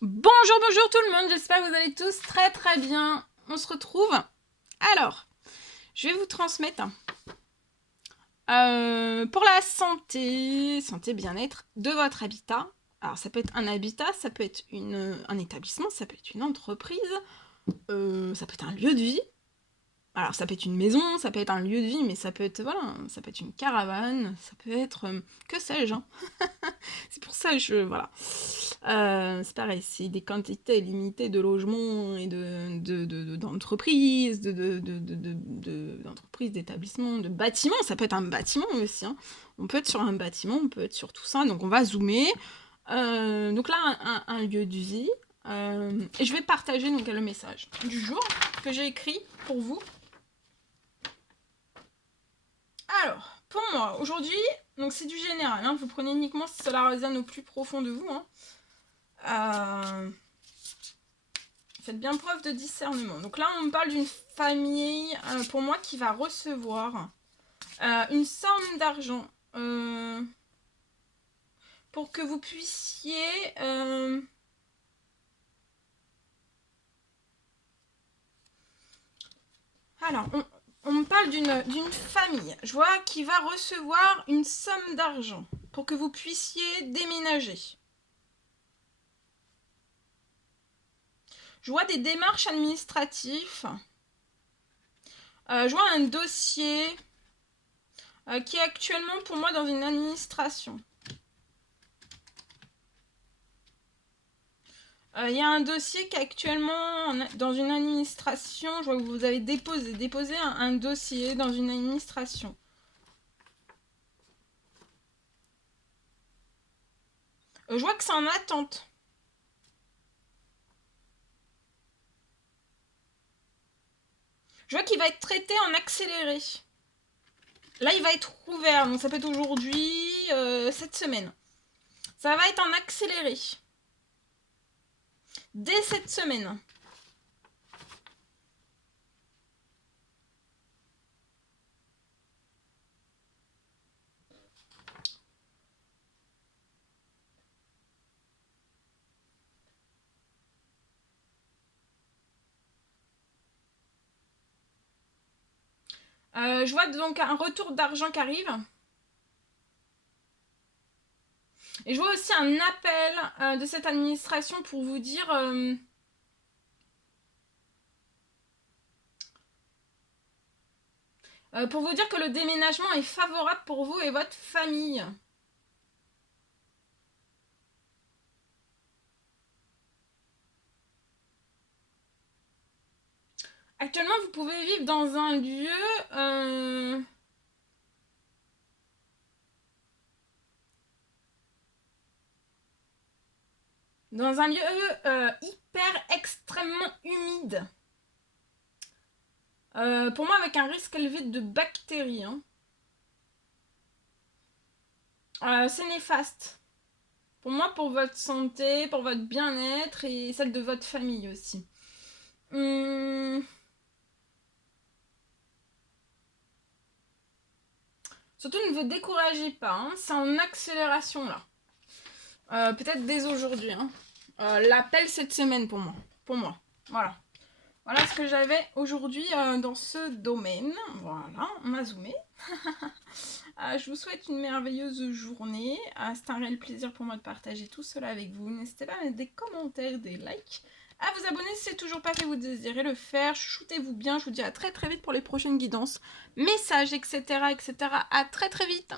Bonjour tout le monde, j'espère que vous allez tous très bien. On se retrouve. Alors, je vais vous transmettre pour la santé bien-être de votre habitat. Alors, ça peut être un habitat, ça peut être un établissement, ça peut être une entreprise, ça peut être un lieu de vie. Alors, ça peut être une maison, ça peut être un lieu de vie, mais ça peut être, voilà, ça peut être une caravane, ça peut être, que sais-je, hein. C'est pour ça que voilà. C'est pareil, c'est des quantités limitées de logements et d'entreprises, d'entreprises, d'établissements, de bâtiments. Ça peut être un bâtiment aussi, hein. On peut être sur un bâtiment, on peut être sur tout ça. Donc, on va zoomer. Donc là, un lieu de vie. Et je vais partager donc, le message du jour que j'ai écrit pour vous. Alors, pour moi, aujourd'hui, donc c'est du général, hein, vous prenez uniquement si cela résonne au plus profond de vous. Hein. Faites bien preuve de discernement. Donc là, on me parle d'une famille, pour moi, qui va recevoir une somme d'argent pour que vous puissiez... Alors, on me parle d'une famille, je vois, qui va recevoir une somme d'argent pour que vous puissiez déménager. Je vois des démarches administratives. Je vois un dossier qui est actuellement pour moi dans une administration. Il y a un dossier qui est actuellement dans une administration. Je vois que vous avez déposé un dossier dans une administration. Je vois que c'est en attente. Je vois qu'il va être traité en accéléré. Là, il va être ouvert. Donc, ça peut être aujourd'hui, cette semaine. Ça va être en accéléré. Dès cette semaine. Je vois donc un retour d'argent qui arrive. Et je vois aussi un appel de cette administration pour vous dire... pour vous dire que le déménagement est favorable pour vous et votre famille. Actuellement, vous pouvez vivre dans un lieu... dans un lieu hyper extrêmement humide. Pour moi, avec un risque élevé de bactéries. Hein. C'est néfaste. Pour moi, pour votre santé, pour votre bien-être et celle de votre famille aussi. Surtout, ne vous découragez pas. Hein. C'est en accélération là. Peut-être dès aujourd'hui. Hein. L'appel cette semaine pour moi. Voilà. Voilà ce que j'avais aujourd'hui dans ce domaine. Voilà, on m'a zoomé. Je vous souhaite une merveilleuse journée. C'est un réel plaisir pour moi de partager tout cela avec vous. N'hésitez pas à mettre des commentaires, des likes, à vous abonner si c'est toujours pas fait, vous désirez le faire. Shootez-vous bien. Je vous dis à très vite pour les prochaines guidances, messages, etc. À très vite.